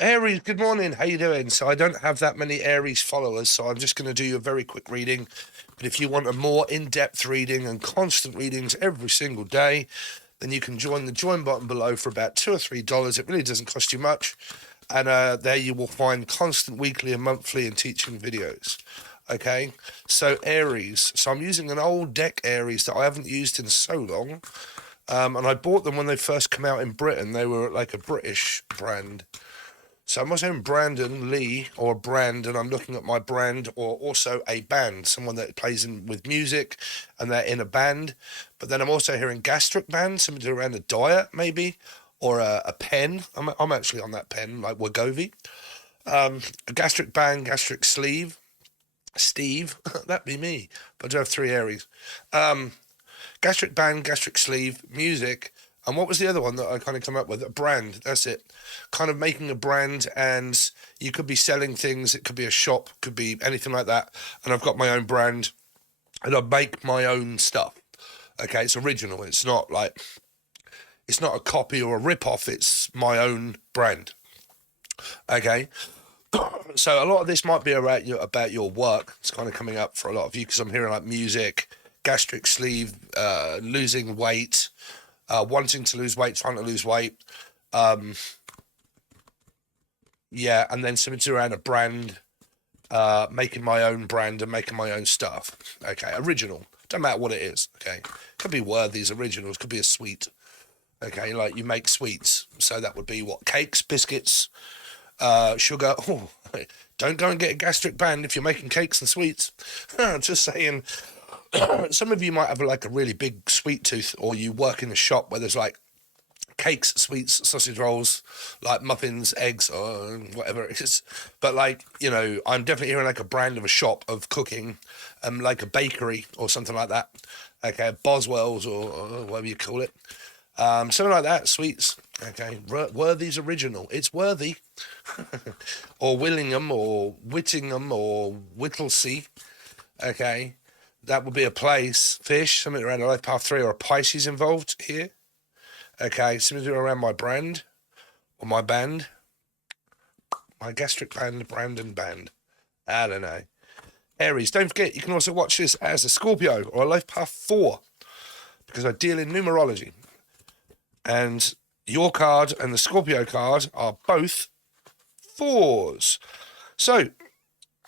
Aries, good morning. How you doing? So I don't have that many Aries followers, so I'm just going to do you a very quick reading. But if you want a more in-depth reading and constant readings every single day, then you can join the join button below for about $2 or $3. It really doesn't cost you much. And there you will find constant weekly and monthly and teaching videos. Okay, so Aries. So I'm using an old deck Aries that I haven't used in so long. And I bought them when they first came out in Britain. They were like a British brand. So I'm also in Brandon Lee or brand, and I'm looking at my brand or also a band, someone that plays in with music and they're in a band. But then I'm also hearing gastric band, something around a diet maybe, or a pen. I'm actually on that pen, like Wagovi. A gastric band, gastric sleeve, Steve, that'd be me. But I do have three Aries. Gastric band, gastric sleeve, music, and what was the other one that I kind of come up with? A brand. That's it. Kind of making a brand, and you could be selling things. It could be a shop, could be anything like that. And I've got my own brand, and I make my own stuff. Okay, it's original. It's not a copy or a rip-off. It's my own brand. Okay, so a lot of this might be about your work. It's kind of coming up for a lot of you because I'm hearing like music, gastric sleeve, losing weight, wanting to lose weight, trying to lose weight. Yeah, and then something around a brand, making my own brand and making my own stuff. Okay, original. Don't matter what it is. Okay, could be Worthy's originals, could be a sweet. Okay, like you make sweets, so that would be what, cakes, biscuits, sugar. Oh, don't go and get a gastric band if you're making cakes and sweets. Just saying. Some of you might have like a really big sweet tooth, or you work in a shop where there's like cakes, sweets, sausage rolls, like muffins, eggs, or whatever it is. But like, I'm definitely hearing like a brand of a shop of cooking, like a bakery or something like that. Okay, Boswell's or whatever you call it. Something like that, sweets. Okay, Worthy's original. It's Worthy. Or Willingham or Whittingham or Whittlesea. Okay, that would be a place. Fish, something around a life path 3 or a Pisces involved here. Okay, something around my brand or my band. My gastric band, Brandon band. I don't know. Aries, don't forget, you can also watch this as a Scorpio or a life path 4 because I deal in numerology. And your card and the Scorpio card are both 4s. So,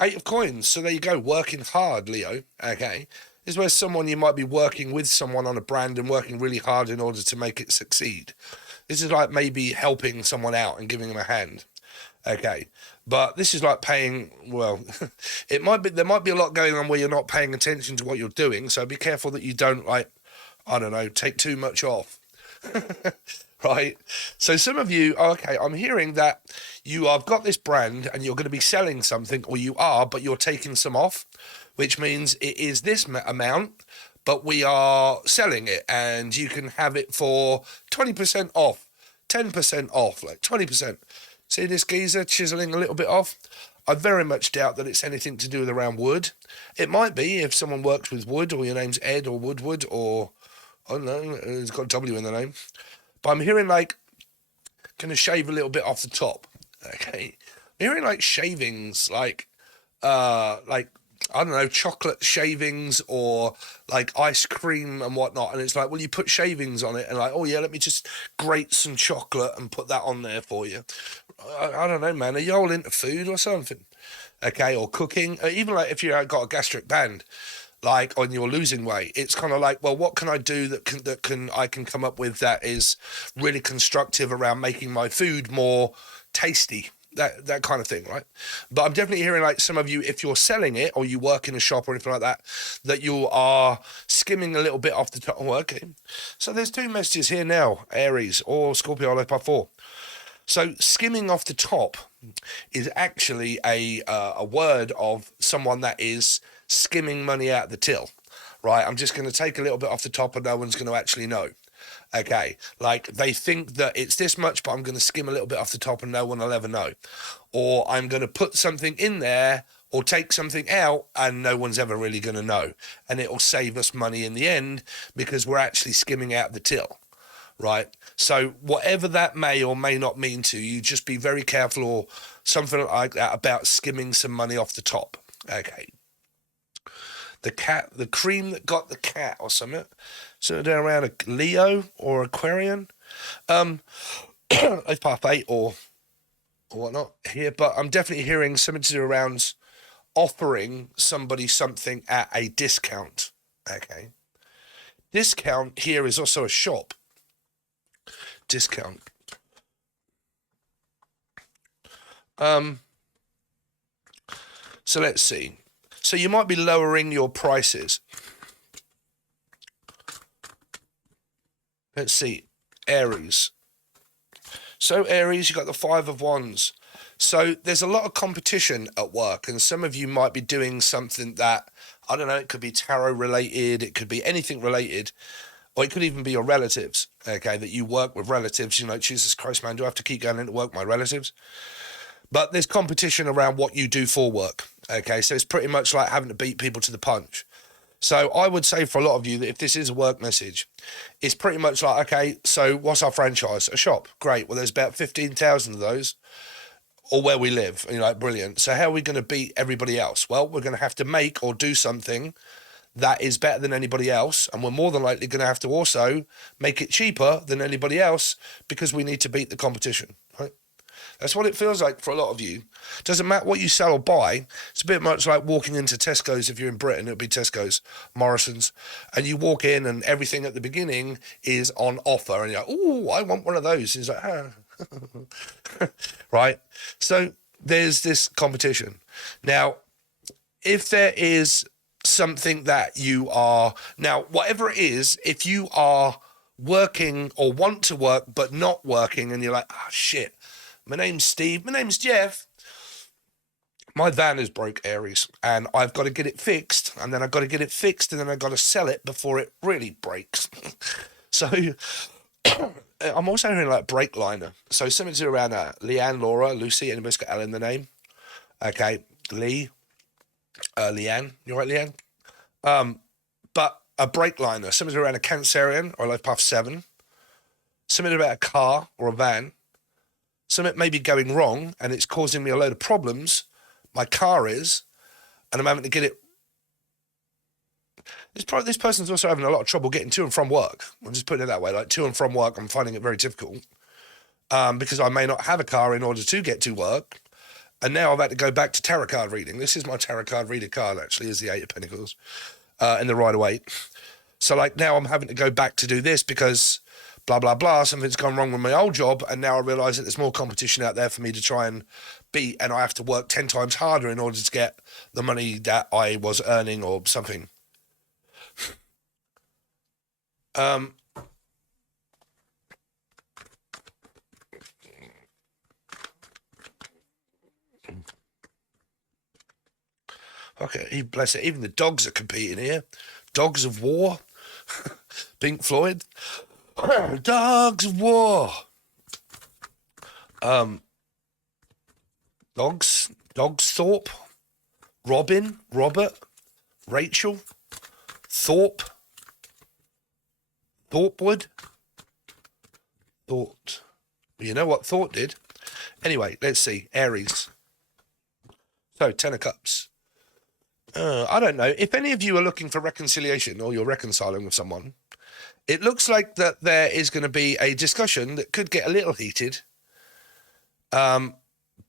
8 of coins. So there you go, working hard, Leo. Okay. This is where you might be working with someone on a brand and working really hard in order to make it succeed. This is like maybe helping someone out and giving them a hand. Okay. But this is like paying, well, there might be a lot going on where you're not paying attention to what you're doing. So be careful that you don't take too much off. Right? So some of you, okay, I'm hearing that you have got this brand and you're going to be selling something, or you are, but you're taking some off, which means it is this amount, but we are selling it and you can have it for 20% off, 10% off, like 20%. See this geezer chiseling a little bit off? I very much doubt that it's anything to do with around wood. It might be if someone works with wood, or your name's Ed or Woodwood, or I don't know, it's got a W in the name. But I'm hearing like, gonna shave a little bit off the top. Okay. I'm hearing like shavings, like I don't know, chocolate shavings or like ice cream and whatnot. And it's like, well, you put shavings on it and like, oh yeah, let me just grate some chocolate and put that on there for you. I don't know, man. Are you all into food or something? Okay, or cooking, even like if you've got a gastric band, like on your losing weight, it's kind of like, well, what can I do that I can come up with that is really constructive around making my food more tasty, that kind of thing, right? But I'm definitely hearing like some of you, if you're selling it or you work in a shop or anything like that, that you are skimming a little bit off the top. Oh, okay. So there's 2 messages here now, Aries or Scorpio left by 4. So skimming off the top is actually a word of someone that is skimming money out of the till, right? I'm just going to take a little bit off the top and no one's going to actually know. Okay, like they think that it's this much, but I'm going to skim a little bit off the top and no one will ever know. Or I'm going to put something in there or take something out and no one's ever really going to know. And it will save us money in the end because we're actually skimming out the till. right? So whatever that may or may not mean to you, just be very careful or something like that about skimming some money off the top. Okay. The cream that got the cat or something. So they're around a Leo or Aquarian. It's part 8 or whatnot here, but I'm definitely hearing something to do around offering somebody something at a discount. Okay. Discount here is also a shop. Discount. So let's see. So you might be lowering your prices. Let's see. Aries. So Aries, you got the 5 of Wands. So there's a lot of competition at work, and some of you might be doing something that, I don't know, it could be tarot related, it could be anything related, or it could even be your relatives, okay, that you work with relatives. You know, Jesus Christ, man, do I have to keep going into work with my relatives? But there's competition around what you do for work, okay? So it's pretty much like having to beat people to the punch. So I would say for a lot of you that if this is a work message, it's pretty much like, okay, so what's our franchise? A shop. Great. Well, there's about 15,000 of those, or where we live. And you're like, brilliant. So how are we going to beat everybody else? Well, we're going to have to make or do something that is better than anybody else. And we're more than likely going to have to also make it cheaper than anybody else because we need to beat the competition, right? That's what it feels like for a lot of you. Doesn't matter what you sell or buy. It's a bit much like walking into Tesco's. If you're in Britain, it'll be Tesco's, Morrison's. And you walk in and everything at the beginning is on offer. And you're like, oh, I want one of those. And it's like, ah. Right? So there's this competition. Now, if there is something that you are... Now, whatever it is, if you are working or want to work but not working and you're like, ah, shit, my name's Steve, my name's Jeff, my van is broke, Aries, and I've got to get it fixed, and then I've got to get it fixed, and then I've got to sell it before it really breaks. So I'm also hearing like brake liner. So something to do around Leanne, Laura, Lucy, anybody's got L in the name. Okay, Leanne. You all right, Leanne? But a brake liner, something around a Cancerian or life path 7. Something about a car or a van. Something may be going wrong and it's causing me a load of problems. My car is, and I'm having to get it. This person's also having a lot of trouble getting to and from work. I'll just put it that way. Like to and from work, I'm finding it very difficult because I may not have a car in order to get to work. And now I've had to go back to tarot card reading. This is my tarot card reader card, actually, is the 8 of Pentacles in the Rider-Waite. So, like, now I'm having to go back to do this because blah, blah, blah, something's gone wrong with my old job, and now I realise that there's more competition out there for me to try and beat, and I have to work 10 times harder in order to get the money that I was earning or something. Okay, bless it. Even the dogs are competing here. Dogs of War. Pink Floyd. Dogs of War. Dogs Thorpe. Robin. Robert. Rachel. Thorpe. Thorpewood. Thought. Well, you know what Thought did? Anyway, let's see. Aries. So, 10 of Cups. I don't know. If any of you are looking for reconciliation or you're reconciling with someone, it looks like that there is going to be a discussion that could get a little heated. But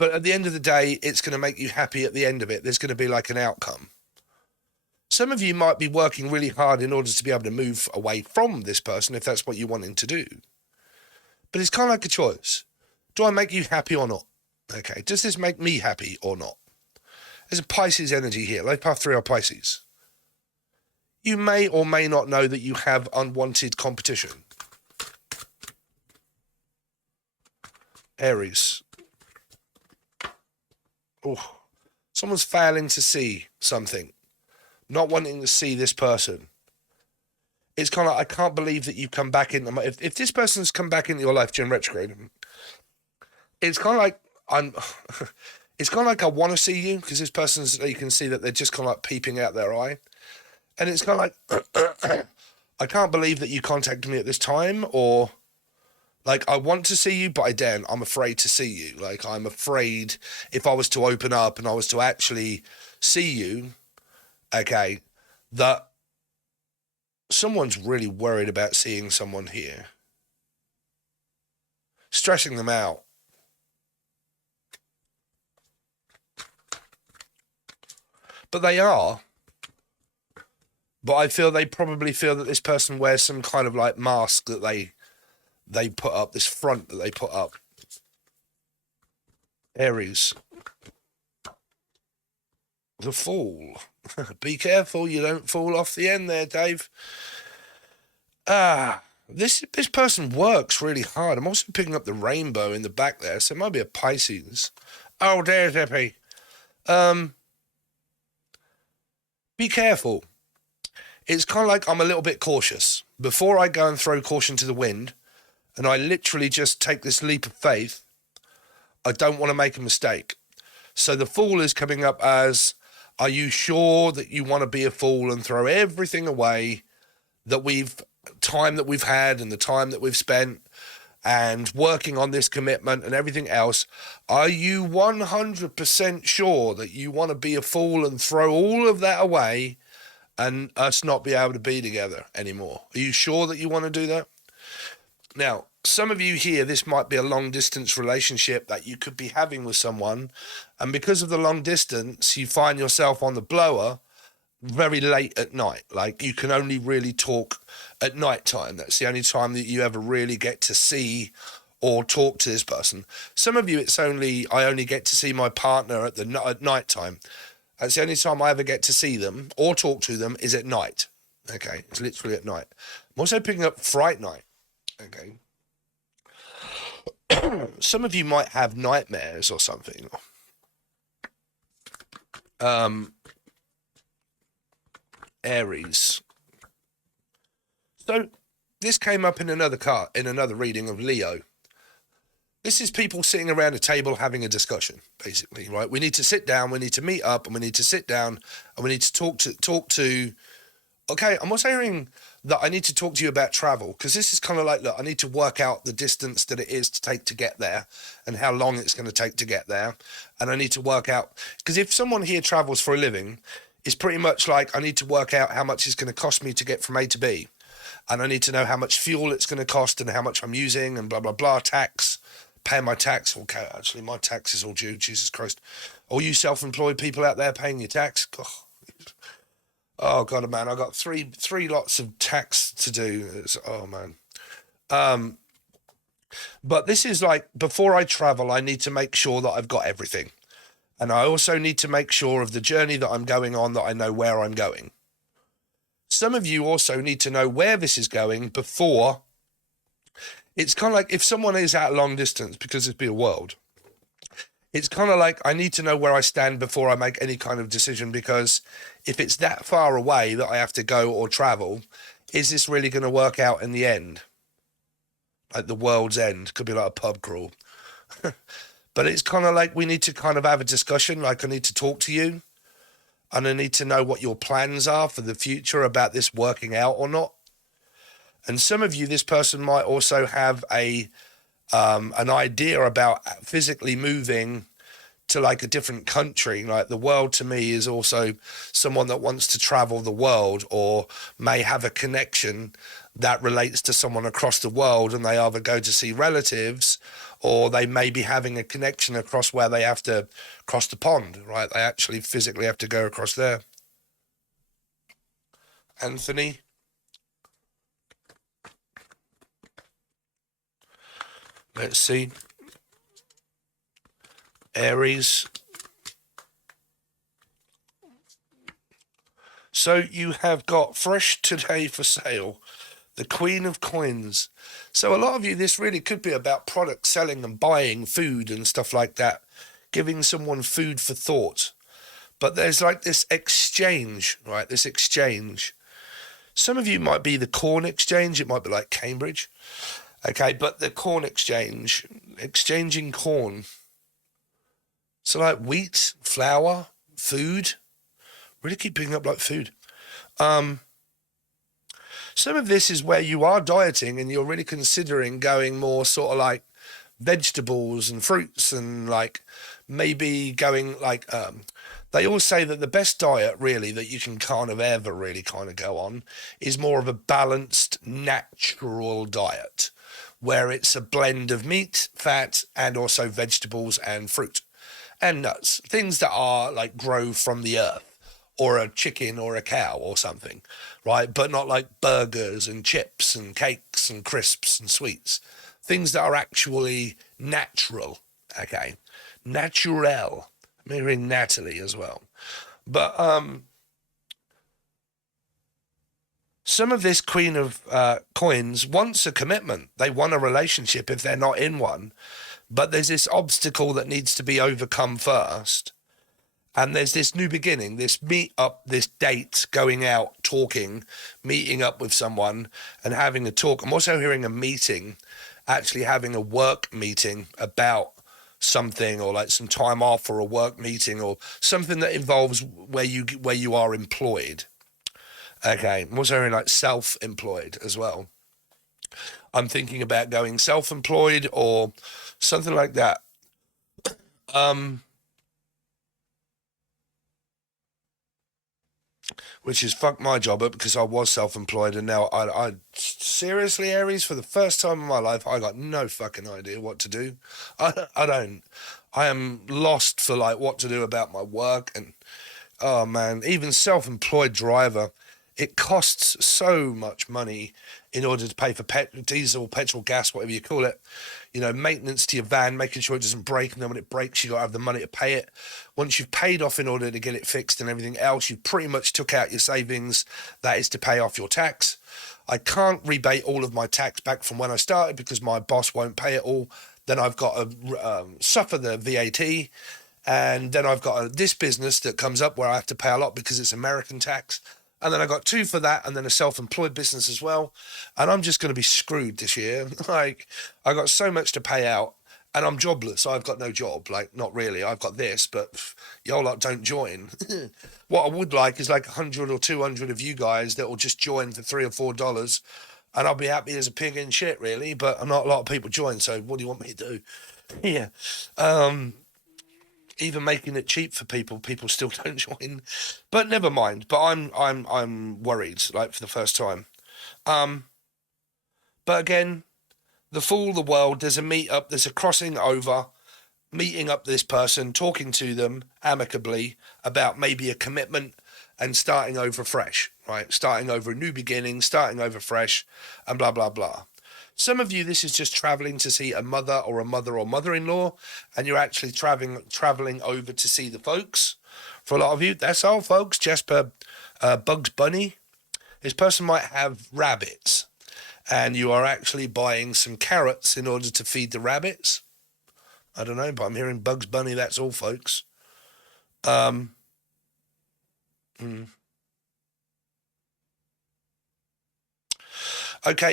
at the end of the day, it's going to make you happy at the end of it. There's going to be like an outcome. Some of you might be working really hard in order to be able to move away from this person if that's what you're wanting to do. But it's kind of like a choice. Do I make you happy or not? Okay, does this make me happy or not? There's a Pisces energy here. Life path 3 are Pisces. You may or may not know that you have unwanted competition. Aries. Oh, someone's failing to see something. Not wanting to see this person. It's kind of like, I can't believe that you've come back into my... If this person's come back into your life during retrograde, it's kind of like it's kind of like I want to see you because this person's, you can see that they're just kind of like peeping out their eye. And it's kind of like, I can't believe that you contacted me at this time, or Like, I want to see you, but I daren't. I'm afraid to see you. Like, I'm afraid if I was to open up and I was to actually see you, okay, that someone's really worried about seeing someone here. Stressing them out. But they are. But I feel they probably feel that this person wears some kind of like mask that they put up, this front that they put up. Aries. The Fool. Be careful you don't fall off the end there, Dave. This person works really hard. I'm also picking up the rainbow in the back there, so it might be a Pisces. Oh, dear, Zippy. Be careful. It's kind of like I'm a little bit cautious. Before I go and throw caution to the wind, and I literally just take this leap of faith, I don't want to make a mistake. So the Fool is coming up as, are you sure that you want to be a fool and throw everything away that time that we've had and the time that we've spent and working on this commitment and everything else? Are you 100% sure that you want to be a fool and throw all of that away and us not be able to be together anymore? Are you sure that you want to do that? Now, some of you here, this might be a long distance relationship that you could be having with someone, and because of the long distance, you find yourself on the blower very late at night. Like, you can only really talk at night time. That's the only time that you ever really get to see or talk to this person. Some of you, it's only, I only get to see my partner at night time. That's the only time I ever get to see them or talk to them is at night. Okay, it's literally at night. I'm also picking up fright night. Okay. Some of you might have nightmares or something. Aries. So this came up in another reading of Leo. This is people sitting around a table having a discussion, basically, right? We need to sit down, we need to meet up, and we need to sit down, and we need to talk to. Okay, I'm also hearing that I need to talk to you about travel, because this is kind of like, look, I need to work out the distance that it is to take to get there and how long it's going to take to get there. And I need to work out, because if someone here travels for a living, it's pretty much like I need to work out how much it's going to cost me to get from A to B. And I need to know how much fuel it's going to cost and how much I'm using and blah, blah, blah, tax, paying my tax. Okay, actually, my tax is all due, Jesus Christ. All you self-employed people out there paying your tax, oh God, man, I got three lots of tax to do. Oh man. But this is like, before I travel, I need to make sure that I've got everything. And I also need to make sure of the journey that I'm going on, that I know where I'm going. Some of you also need to know where this is going before. It's kind of like if someone is at long distance, because it'd be a world, it's kind of like I need to know where I stand before I make any kind of decision, because if it's that far away that I have to go or travel, is this really going to work out in the end? Like the world's end. Could be like a pub crawl. But it's kind of like we need to kind of have a discussion. Like, I need to talk to you and I need to know what your plans are for the future about this working out or not. And some of you, this person might also have an idea about physically moving to like a different country. Like, the world to me is also someone that wants to travel the world or may have a connection that relates to someone across the world, and they either go to see relatives or they may be having a connection across where they have to cross the pond, right? They actually physically have to go across there. Anthony? Let's see. Aries. So you have got fresh today for sale, the Queen of Coins. So a lot of you, this really could be about product selling and buying food and stuff like that, giving someone food for thought. But there's like this exchange, right? This exchange. Some of you might be the corn exchange. It might be like Cambridge. Okay, but the corn exchange, exchanging corn. So like wheat, flour, food. Really keep picking up like food. Some of this is where you are dieting and you're really considering going more sort of like vegetables and fruits, and like maybe going like they always say that the best diet really that you can kind of ever really kind of go on is more of a balanced natural diet where it's a blend of meat, fat, and also vegetables and fruit and nuts, things that are like grow from the earth, or a chicken or a cow or something, right? But not like burgers and chips and cakes and crisps and sweets. Things that are actually natural, okay? Naturel. I'm hearing Natalie as well. But some of this Queen of Coins wants a commitment. They want a relationship if they're not in one. But there's this obstacle that needs to be overcome first. And there's this new beginning, this meet up, this date, going out, talking, meeting up with someone and having a talk. I'm also hearing a meeting, actually having a work meeting about something, or like some time off, or a work meeting, or something that involves where you are employed. Okay, I'm also hearing like self-employed as well. I'm thinking about going self-employed or something like that. Which is fuck my job up, because I was self-employed, and now I seriously, Aries, for the first time in my life, I got no fucking idea what to do. I don't. I am lost for like what to do about my work, and oh man, even self-employed driver, it costs so much money in order to pay for diesel, petrol, gas, whatever you call it. You know, maintenance to your van, making sure it doesn't break, and then when it breaks, you got to have the money to pay it. Once you've paid off in order to get it fixed and everything else, you pretty much took out your savings. That is to pay off your tax. I can't rebate all of my tax back from when I started because my boss won't pay it all. Then I've got to suffer the VAT. And then I've got this business that comes up where I have to pay a lot because it's American tax. And then I got two for that, and then a self-employed business as well. And I'm just going to be screwed this year. Like, I got so much to pay out, and I'm jobless. I've got no job. Like, not really. I've got this, but y'all lot don't join. What I would like is like 100 or 200 of you guys that will just join for $3 or $4, and I'll be happy as a pig in shit, really. But not a lot of people join, so what do you want me to do? Yeah. Even making it cheap for people still don't join. But never mind. But I'm worried, like, for the first time. But again, the fool, the world, there's a meet up, there's a crossing over, meeting up this person, talking to them amicably about maybe a commitment and starting over fresh, right? Starting over a new beginning, starting over fresh, and blah, blah, blah. Some of you, this is just traveling to see a mother or mother-in-law, and you're actually traveling over to see the folks. For a lot of you, that's all, folks. Jasper, Bugs Bunny. This person might have rabbits, and you are actually buying some carrots in order to feed the rabbits. I don't know, but I'm hearing Bugs Bunny. That's all, folks. Okay,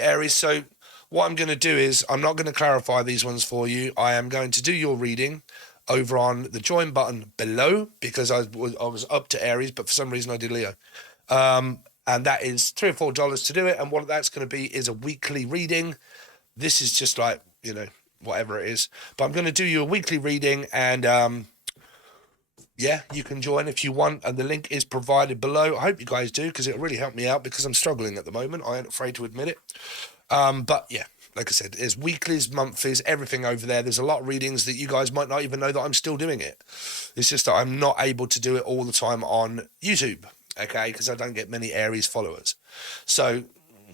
Aries, so what I'm going to do is I'm not going to clarify these ones for you. I am going to do your reading over on the join button below, because I was up to Aries, but for some reason I did Leo. And that is $3 or $4 to do it. And what that's going to be is a weekly reading. This is just like, you know, whatever it is. But I'm going to do you a weekly reading, and yeah, you can join if you want, and the link is provided below. I hope you guys do, because it'll really help me out, because I'm struggling at the moment. I ain't afraid to admit it. But yeah, like I said, there's weeklies, monthlies, everything over there. There's a lot of readings that you guys might not even know that I'm still doing it. It's just that I'm not able to do it all the time on YouTube, okay, because I don't get many Aries followers. So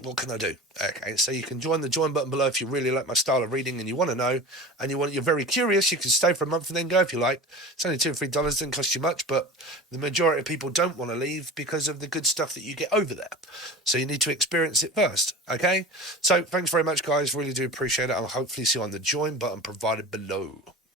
what can I do? Okay, so you can join the join button below if you really like my style of reading and you want to know, and you're very curious. You can stay for a month and then go if you like. It's only $2 or $3, doesn't cost you much, but the majority of people don't want to leave because of the good stuff that you get over there. So you need to experience it first, okay? So thanks very much, guys. Really do appreciate it. I'll hopefully see you on the join button provided below.